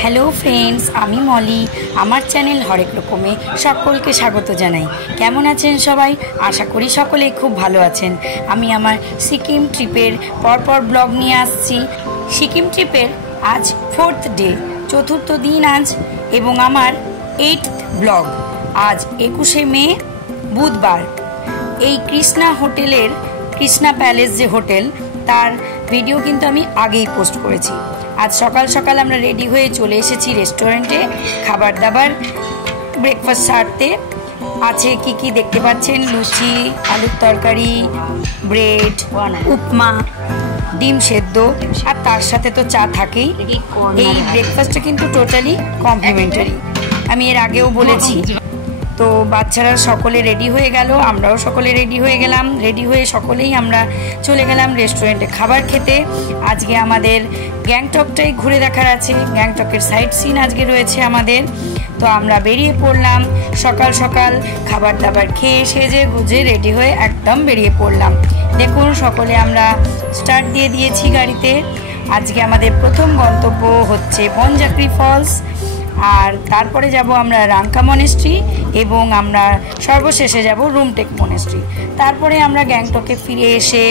Hello friends, আমি মলি। আমার channel হরেক রকমে সকলকে স্বাগত জানাই। কেমন আছেন সবাই? আশা করি সকলেই খুব ভালো আছেন। আমি আমার সিকিম ট্রিপের পরপর ব্লগ নিয়ে আসছি। সিকিম ট্রিপের আজ 4th ডে, চতুর্থ দিন আজ, এবং আমার 8th ব্লগ। আজ 21শে মে, বুধবার। এই কৃষ্ণা হোটেলের, কৃষ্ণা প্যালেস যে হোটেল, তার ভিডিও কিন্তু আমি আগেই পোস্ট করেছি। আজ সকাল সকাল আমরা রেডি হয়ে চলে এসেছি রেস্টুরেন্টে খাবার দাবার ব্রেকফাস্ট সারতে। আছে কি কি দেখতে পাচ্ছেন: লুচি, আলুর তরকারি, ব্রেড, উপমা, ডিম সেদ্ধ, আর তার সাথে তো চা থাকেই। এই ব্রেকফাস্টটা কিন্তু টোটালি কমপ্লিমেন্টারি, আমি এর আগেও বলেছি। তো বাচ্চারা সকলে রেডি হয়ে গেল, আমরাও সকলে রেডি হয়ে গেলাম। রেডি হয়ে সকলেই আমরা চলে গেলাম রেস্টুরেন্টে খাবার খেতে। আজকে আমাদের গ্যাংটকটাই ঘুরে দেখার আছে, গ্যাংটকের সাইট সিন আজকে রয়েছে আমাদের। তো আমরা বেরিয়ে পড়লাম সকাল সকাল, খাবার দাবার খেয়ে সেজে গুজে রেডি হয়ে একদম বেরিয়ে পড়লাম। দেখুন সকলে আমরা স্টার্ট দিয়ে দিয়েছি গাড়িতে। আজকে আমাদের প্রথম গন্তব্য হচ্ছে বনঝাঁকড়ি ফলস, আর তারপরে যাব আমরা রাংকা মনেস্ট্রি, এবং আমরা সর্বশেষে যাব রুমটেক মনেস্ট্রি। তারপরে আমরা গ্যাংটকে ফিরে এসে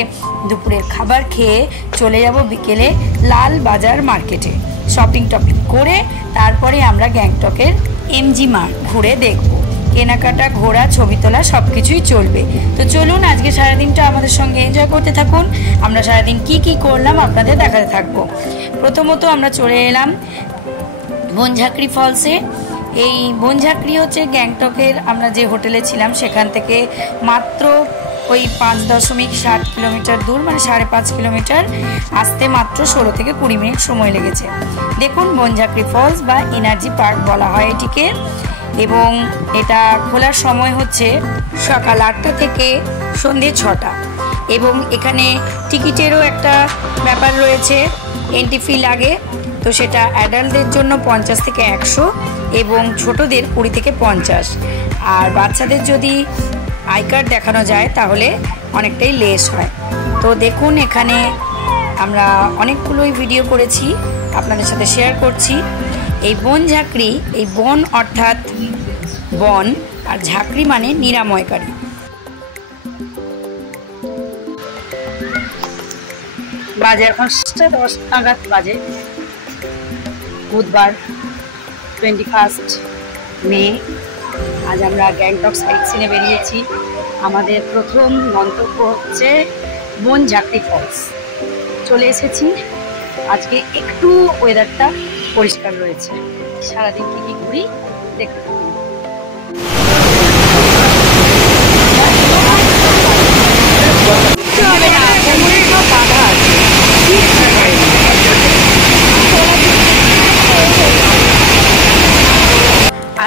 দুপুরের খাবার খেয়ে চলে যাব বিকেলে লাল বাজার মার্কেটে শপিং টপিং করে। তারপরে আমরা গ্যাংটকের এমজি মার্ট ঘুরে দেখব। কেনাকাটা, ঘোরা, ছবি তোলা সব কিছুই চলবে। তো চলুন আজকে সারাদিনটা আমাদের সঙ্গে এনজয় করতে থাকুন। আমরা সারাদিন কি কি করলাম আপনাদের দেখাতে থাকবো। প্রথমত আমরা চলে এলাম বনঝাঁকড়ি ফলসে। এই বনঝাঁকড়ি হচ্ছে গ্যাংটকের, আমরা যে হোটেলে ছিলাম সেখান থেকে মাত্র ওই 5.7 কিলোমিটার দূর, মানে 5.5 কিলোমিটার। আসতে মাত্র 16 থেকে 20 মিনিট সময় লেগেছে। দেখুন বনঝাঁকড়ি ফলস বা এনার্জি পার্ক বলা হয় এটিকে, এবং এটা খোলার সময় হচ্ছে সকাল 8টা থেকে সন্ধে 6টা। এবং এখানে টিকিটেরও একটা ব্যাপার রয়েছে, এন্ট্রি ফি লাগে। তো সেটা অ্যাডাল্টদের জন্য 50 থেকে 100, এবং ছোটদের 20 থেকে 50। আর বাচ্চাদের যদি আই কার্ড দেখানো যায় তাহলে অনেকটাই লেস হয়। তো দেখুন এখানে আমরা অনেকগুলোই ভিডিও করেছি, আপনাদের সাথে শেয়ার করছি। এই বনঝাঁকড়ি, এই বন অর্থাৎ বন, আর ঝাঁকড়ি মানে নিরাময়কারী। বাজে এখন 10 নাগাদ বাজে, বুধবার 21 মে। আজ আমরা গ্যাংটক সাইট সিনে বেরিয়েছি। আমাদের প্রথম গন্তব্য হচ্ছে বনঝাঁকড়ি ফলস। চলে এসেছি। আজকে একটু ওয়েদারটা পরিষ্কার রয়েছে। সারাদিন কি কি ঘুরি দেখতে থাকুন।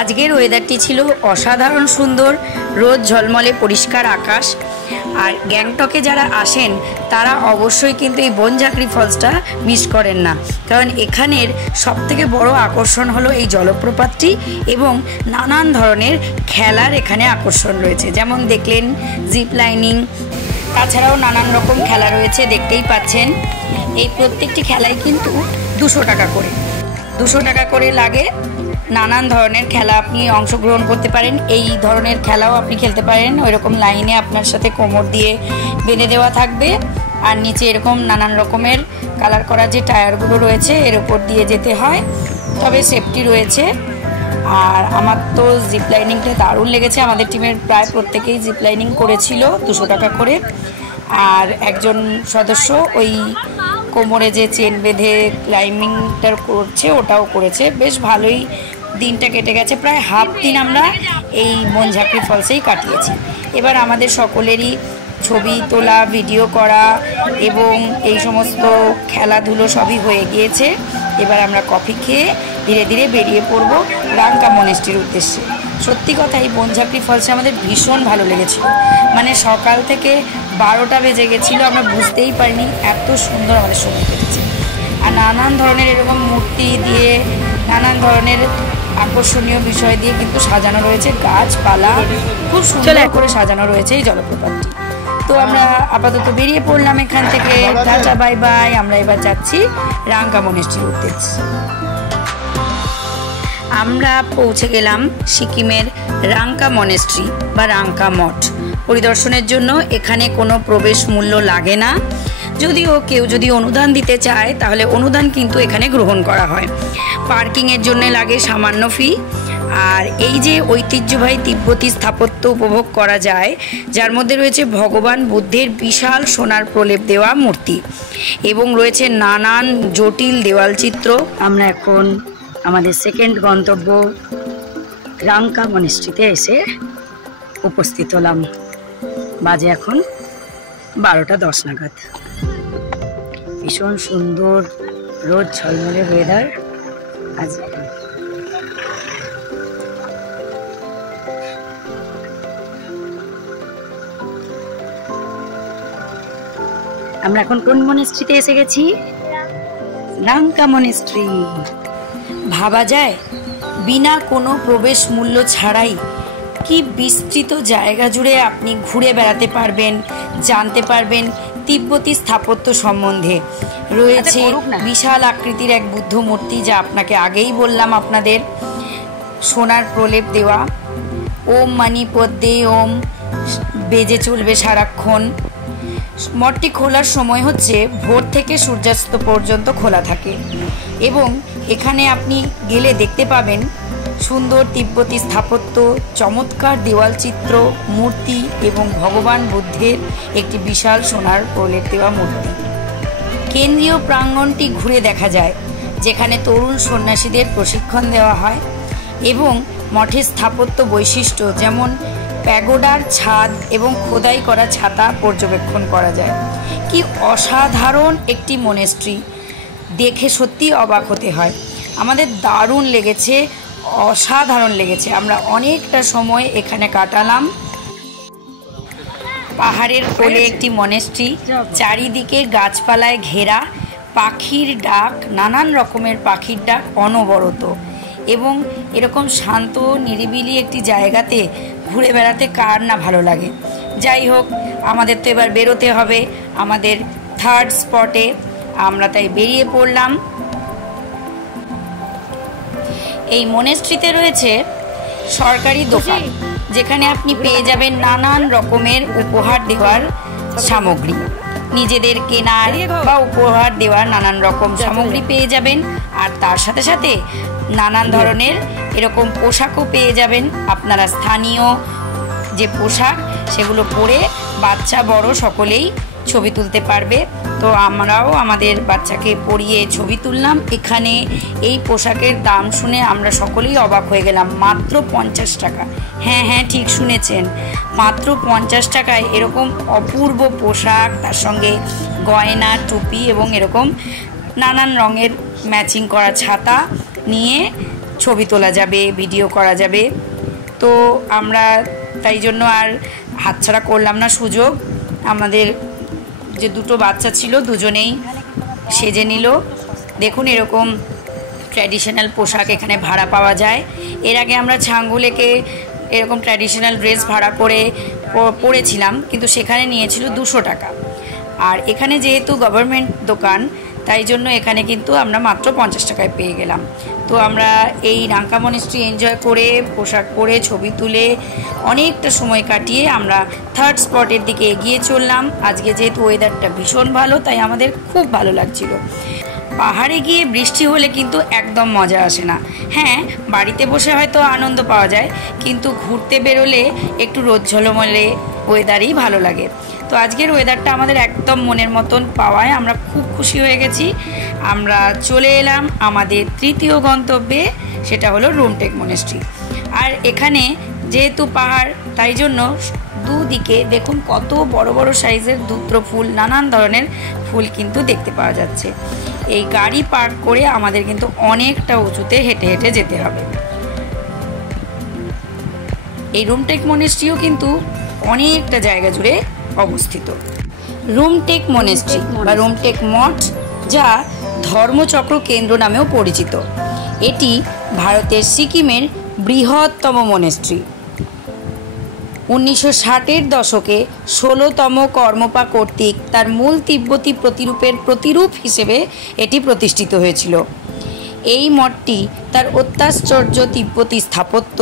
আজকের ওয়েদারটি ছিল অসাধারণ সুন্দর, রোদ ঝলমলে পরিষ্কার আকাশ। আর গ্যাংটকে যারা আসেন তারা অবশ্যই কিন্তু এই বনঝাঁকড়ি ফলসটা মিস করেন না, কারণ এখানের সবথেকে বড় আকর্ষণ হলো এই জলপ্রপাতটি, এবং নানান ধরনের খেলার এখানে আকর্ষণ রয়েছে। যেমন দেখলেন জিপ লাইনিং, তাছাড়াও নানান রকম খেলা রয়েছে, দেখতেই পাচ্ছেন। এই প্রত্যেকটি খেলাই কিন্তু 200 টাকা করে, 200 টাকা করে লাগে। নানান ধরনের খেলা আপনি অংশগ্রহণ করতে পারেন। এই ধরনের খেলাও আপনি খেলতে পারেন। ওইরকম লাইনে আপনার সাথে কোমর দিয়ে বেঁধে দেওয়া থাকবে, আর নিচে এরকম নানান রকমের কালার করা যে টায়ারগুলো রয়েছে এর উপর দিয়ে যেতে হয়, তবে সেফটি রয়েছে। আর আমার তো জিপ লাইনিংটা দারুণ লেগেছে। আমাদের টিমের প্রায় প্রত্যেকেই জিপ লাইনিং করেছিল 200 টাকা করে। আর একজন সদস্য ওই কোমরে যে চেন বেঁধে ক্লাইম্বিংটা করছে ওটাও করেছে। বেশ ভালোই দিনটা কেটে গেছে। প্রায় হাফ দিন আমরা এই বনঝাঁকড়ি ফলসেই কাটিয়েছি। এবার আমাদের সকলেরই ছবি তোলা, ভিডিও করা এবং এই সমস্ত খেলাধুলো সবই হয়ে গিয়েছে। এবার আমরা কফি খেয়ে ধীরে ধীরে বেরিয়ে পড়ব রাংকা মনেস্ট্রির উদ্দেশ্যে। সত্যি কথা, এই বনঝাঁকড়ি ফলসে আমাদের ভীষণ ভালো লেগেছিল। মানে সকাল থেকে 12টা বেজে গেছিলো, আমরা বুঝতেই পারিনি, এত সুন্দর আমাদের সময় কেটেছে। আর নানান ধরনের এরকম মূর্তি দিয়ে, নানান ধরনের আকর্ষণীয় বিষয় দিয়ে কিন্তু সাজানো রয়েছে, গাছপালা খুব সুন্দর করে সাজানো রয়েছে এই জলপ্রপাতটি। তো আমরা আপাতত বেরিয়ে পড়লাম এখান থেকে। Tata bye bye. আমরা এবার যাচ্ছি রাঙ্কা মনেস্ট্রির উদ্দেশ্যে। আমরা পৌঁছে গেলাম সিকিমের রাঙ্কা মনেস্ট্রি বা রাঙ্কা মঠ। পরিদর্শনের জন্য এখানে কোনো প্রবেশ মূল্য লাগে না, যদিও কেউ যদি অনুদান দিতে চায় তাহলে অনুদান কিন্তু এখানে গ্রহণ করা হয়। পার্কিংয়ের জন্য লাগে সামান্য ফি। আর এই যে ঐতিহ্যবাহী তিব্বতী স্থাপত্য উপভোগ করা যায়, যার মধ্যে রয়েছে ভগবান বুদ্ধের বিশাল সোনার প্রলেপ দেওয়া মূর্তি এবং রয়েছে নানান জটিল দেওয়াল চিত্র। আমরা এখন আমাদের সেকেন্ড গন্তব্য রাঙ্কা মনেস্ট্রিতে এসে উপস্থিত হলাম। বাজে এখন 12:10 নাগাদ। ভীষণ সুন্দর রোদ ঝলমলে ওয়েদার আজ। আমরা এখন কোন মনেস্ট্রিতে এসে গেছি? রাঙ্কা মনেস্ট্রি। ভাবা যায় বিনা কোনো প্রবেশ মূল্য ছাড়াই কি বিস্তৃত জায়গা জুড়ে আপনি ঘুরে বেড়াতে পারবেন, জানতে পারবেন তিব্বতী স্থাপত্য সম্বন্ধে। রয়েছে বিশাল আকৃতির এক বুদ্ধ মূর্তি, যা আপনাকে আগেই বললাম আপনাদের, সোনার প্রলেপ দেওয়া। ওম মানি পদ্মে ওম বেজে চলবে সারাক্ষণ। মঠটি খোলার সময় হচ্ছে ভোর থেকে সূর্যাস্ত পর্যন্ত খোলা থাকে এবং এখানে আপনি গেলে দেখতে পাবেন সুন্দর তিব্বতী স্থাপত্য, চমৎকার দেওয়াল চিত্র, মূর্তি এবং ভগবান বুদ্ধের একটি বিশাল সোনার প্রলেপ দেওয়া মূর্তি। কেন্দ্রীয় প্রাঙ্গণটি ঘুরে দেখা যায়, যেখানে তরুণ সন্ন্যাসীদের প্রশিক্ষণ দেওয়া হয় এবং মঠের স্থাপত্য বৈশিষ্ট্য যেমন প্যাগোডার ছাদ এবং খোদাই করা ছাতা পর্যবেক্ষণ করা যায়। কি অসাধারণ একটি মনেস্ট্রি, দেখে সত্যি অবাক হতে হয়। আমাদের দারুণ লেগেছে, অসাধারণ লেগেছে। আমরা অনেকটা সময় এখানে কাটালাম। পাহাড়ের কোলে একটি মনেস্ট্রি, চারিদিকে গাছপালায় ঘেরা, পাখির ডাক, নানান রকমের পাখির ডাক অনবরত। এবং এরকম শান্ত নিরিবিলি একটি জায়গাতে ঘুরে বেড়াতে কার না ভালো লাগে। যাই হোক, আমাদের তো এবার বেরোতে হবে আমাদের থার্ড স্পটে। আমরা তাই বেরিয়ে পড়লাম। এই মনেস্ট্রিতে রয়েছে সরকারি দোকান, যেখানে আপনি পেয়ে যাবেন নানান রকমের উপহার দেওয়ার সামগ্রী। নিজেদের কেনার বা উপহার দেওয়ার নানান রকম সামগ্রী পেয়ে যাবেন। আর তার সাথে সাথে নানান ধরনের এরকম পোশাকও পেয়ে যাবেন। আপনারা স্থানীয় যে পোশাক সেগুলো পরে বাচ্চা বড় সকলেই ছবি তুলতে পারবে। তো আমরাও আমাদের বাচ্চাকে পরিয়ে ছবি তুললাম। এখানে এই পোশাকের দাম শুনে আমরা সকলেই অবাক হয়ে গেলাম। মাত্র 50 টাকা। হ্যাঁ হ্যাঁ, ঠিক শুনেছেন, মাত্র 50 টাকায় এরকম অপূর্ব পোশাক, তার সঙ্গে গয়না, টুপি এবং এরকম নানান রঙের ম্যাচিং করা ছাতা নিয়ে ছবি তোলা যাবে, ভিডিও করা যাবে। তো আমরা তাই জন্য আর হাতছাড়া করলাম না সুযোগ। আমাদের যে দুটো বাচ্চা ছিল দুজনেই সেজে নিল। দেখুন এরকম ট্র্যাডিশনাল পোশাক এখানে ভাড়া পাওয়া যায়। এর আগে আমরা ছাঙ্গু লেকে এরকম ট্র্যাডিশনাল ড্রেস ভাড়া করে পরেছিলাম, কিন্তু সেখানে নিয়েছিল 200 টাকা। আর এখানে যেহেতু গভর্নমেন্ট দোকান, তাই জন্য এখানে কিন্তু আমরা মাত্র 50 টাকায় পেয়ে গেলাম। তো আমরা এই রাঙ্কা মনেস্ট্রি এনজয় করে, পোশাক পরে, ছবি তুলে অনেকটা সময় কাটিয়ে আমরা থার্ড স্পটের দিকে এগিয়ে চললাম। আজকে যেহেতু ওয়েদারটা ভীষণ ভালো, তাই আমাদের খুব ভালো লাগছিল। পাহাড়ে গিয়ে বৃষ্টি হলে কিন্তু একদম মজা আসে না। হ্যাঁ, বাড়িতে বসে হয়তো আনন্দ পাওয়া যায়, কিন্তু ঘুরতে বেরোলে একটু রোদ ঝলমলে ওয়েদারই ভালো লাগে। তো আজকের ওয়েদারটা আমাদের একদম মনের মতন পাওয়ায় আমরা খুব খুশি হয়ে গেছি। আমরা চলে এলাম আমাদের তৃতীয় গন্তব্যে, সেটা হলো রুমটেক মনেস্ট্রি। আর এখানে যেহেতু পাহাড়, তাই জন্য দুদিকে দেখুন কত বড় বড় সাইজের ধূত্র ফুল, নানান ধরনের ফুল কিন্তু দেখতে পাওয়া যাচ্ছে। এই গাড়ি পার্ক করে আমাদের কিন্তু অনেকটা উঁচুতে হেঁটে হেঁটে যেতে হবে। এই রুমটেক মনেস্ট্রিও কিন্তু অনেকটা জায়গা জুড়ে অবস্থিত। রুমটেক মনেস্ট্রি বা রুমটেক মঠ, যা ধর্মচক্র কেন্দ্র নামেও পরিচিত, এটি ভারতের সিকিমের বৃহত্তম মনেস্ট্রি। 1960-এর দশকে 16তম কর্মপা কর্তৃক তার মূল তিব্বতী প্রতিরূপের প্রতিরূপ হিসেবে এটি প্রতিষ্ঠিত হয়েছিল। এই মঠটি তার অত্যাশ্চর্য তিব্বতী স্থাপত্য,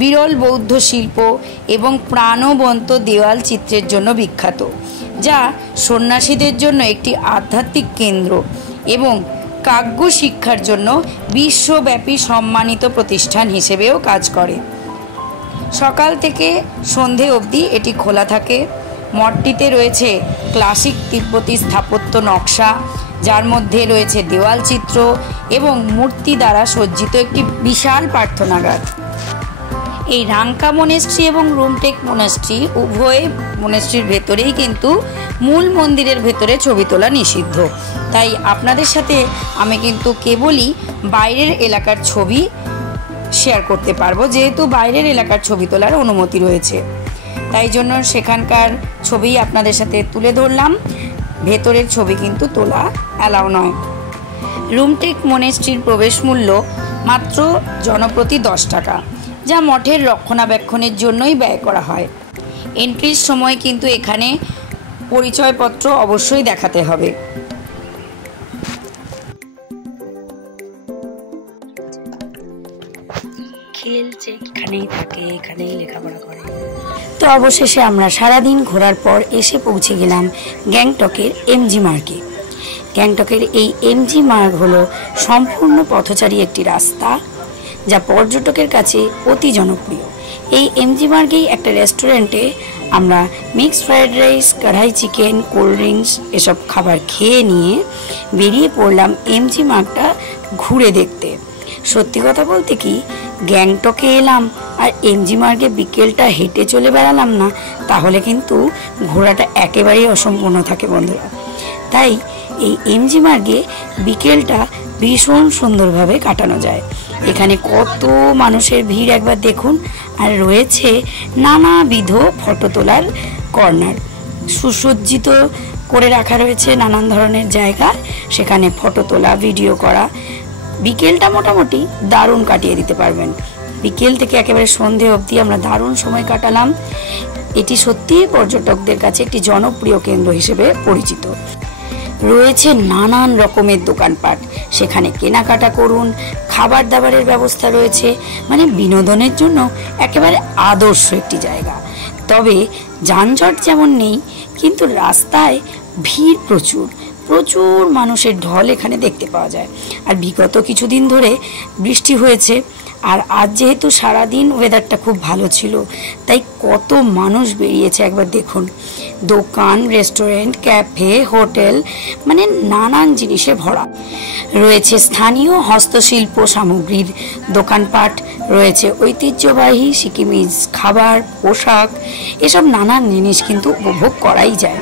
বিরল বৌদ্ধ শিল্প এবং প্রাণবন্ত দেওয়াল চিত্রের জন্য বিখ্যাত, যা সন্ন্যাসীদের জন্য একটি আধ্যাত্মিক কেন্দ্র এবং কাব্য শিক্ষার জন্য বিশ্বব্যাপী সম্মানিত প্রতিষ্ঠান হিসেবেও কাজ করে। সকাল থেকে সন্ধে অবধি এটি খোলা থাকে। মঠটিতে রয়েছে ক্লাসিক তিব্বতী স্থাপত্য নকশা, যার মধ্যে রয়েছে দেওয়াল চিত্র এবং মূর্তি দ্বারা সজ্জিত একটি বিশাল প্রার্থনাগার। এই রাঙ্কা মনেস্ট্রি এবং রুমটেক মনেস্ট্রি উভয় মনেস্ট্রির ভেতরেই কিন্তু মূল মন্দিরের ভেতরে ছবি তোলা নিষিদ্ধ। তাই আপনাদের সাথে আমি কিন্তু কেবলই বাইরের এলাকার ছবি শেয়ার করতে পারবো, যেহেতু বাইরের এলাকার ছবি তোলার অনুমতি রয়েছে। তাই জন্য সেখানকার ছবি আপনাদের সাথে তুলে ধরলাম, ভেতরের ছবি কিন্তু তোলা অ্যালাউ নয়। রুমটেক মনেস্ট্রির প্রবেশ মূল্য মাত্র জনপ্রতি 10 টাকা, যা মঠের রক্ষণাবেক্ষণের জন্যই ব্যয় করা হয়। এন্ট্রির সময় কিন্তু এখানে পরিচয়পত্র অবশ্যই দেখাতে হবে। খেলছে, এখানেই থাকে, এখানেই লেখাপড়া করে। তো অবশেষে আমরা সারাদিন ঘোরার পর এসে পৌঁছে গেলাম গ্যাংটকের এমজি মার্গে। গ্যাংটকের এই এমজি মার্গ হলো সম্পূর্ণ পথচারী একটি রাস্তা, যা পর্যটকের কাছে অতি জনপ্রিয়। এই এমজি মার্গেই একটা রেস্টুরেন্টে আমরা মিক্সড ফ্রাইড রাইস, কড়াই চিকেন, কোল্ড ড্রিঙ্কস এসব খাবার খেয়ে নিয়ে বেরিয়ে পড়লাম এমজি মার্গটা ঘুরে দেখতে। সত্যি কথা বলতে কি, গ্যাংটকে এলাম আর এমজি মার্গে বিকেলটা হেঁটে চলে বেড়ালাম না, তাহলে কিন্তু ঘোরাটা একেবারেই অসম্পূর্ণ থাকে বন্ধুরা। তাই এই এমজি মার্গে বিকেলটা ভীষণ সুন্দরভাবে কাটানো যায়। এখানে কত মানুষের ভিড় একবার দেখুন, আর রয়েছে নানাবিধ ফটো তোলার কর্নার, সুসজ্জিত করে রাখা রয়েছে নানান ধরনের জায়গা, সেখানে ফটো তোলা, ভিডিও করা। বিকেলটা মোটামুটি দারুণ কাটিয়ে দিতে পারবেন। বিকেল থেকে একেবারে সন্ধে অবধি আমরা দারুণ সময় কাটালাম। এটি সত্যিই পর্যটকদের কাছে একটি জনপ্রিয় কেন্দ্র হিসেবে পরিচিত। রয়েছে নানান রকমের দোকানপাট, সেখানে কেনাকাটা করুন, খাবার দাবারের ব্যবস্থা রয়েছে, মানে বিনোদনের জন্য একেবারে আদর্শ একটি জায়গা। তবে যানজট যেমন নেই, কিন্তু রাস্তায় ভিড় প্রচুর, প্রচুর মানুষের ঢল এখানে দেখতে পাওয়া যায়। আর বিগত কিছুদিন ধরে বৃষ্টি হয়েছে, আর আজ যেহেতু সারাদিন ওয়েদারটা খুব ভালো ছিল, তাই কত মানুষ বেরিয়েছে একবার দেখুন। দোকান, রেস্টুরেন্ট, ক্যাফে, হোটেল, মানে নানান জিনিসে ভরা। রয়েছে স্থানীয় হস্তশিল্প সামগ্রীর দোকানপাট, রয়েছে ঐতিহ্যবাহী সিকিমিজ খাবার, পোশাক, এসব নানান জিনিস কিন্তু উপভোগ করাই যায়।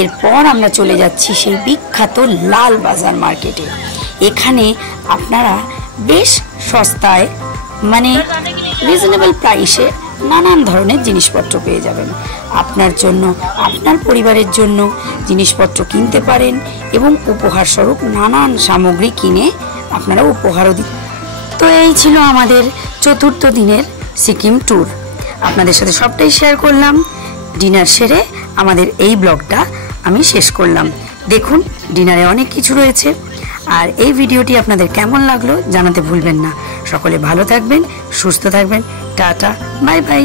এরপর আমরা চলে যাচ্ছি সেই বিখ্যাত লাল বাজার মার্কেটে। এখানে আপনারা বেশ সস্তায়, মানে রিজনেবল প্রাইসে নানান ধরনের জিনিসপত্র পেয়ে যাবেন। আপনার জন্য, আপনার পরিবারের জন্য জিনিসপত্র কিনতে পারেন এবং উপহার স্বরূপ নানান সামগ্রী কিনে আপনারা উপহারও দিন। তো এই ছিল আমাদের 4র্থ দিনের সিকিম ট্যুর। আপনাদের সাথে সবটাই শেয়ার করলাম। ডিনার সেরে আমাদের এই ব্লগটা আমি শেষ করলাম। দেখুন, ডিনারে অনেক কিছু রয়েছে। আর এই ভিডিওটি আপনাদের কেমন লাগলো জানাতে ভুলবেন না। সকলে ভালো থাকবেন, সুস্থ থাকবেন। Tata, bye bye.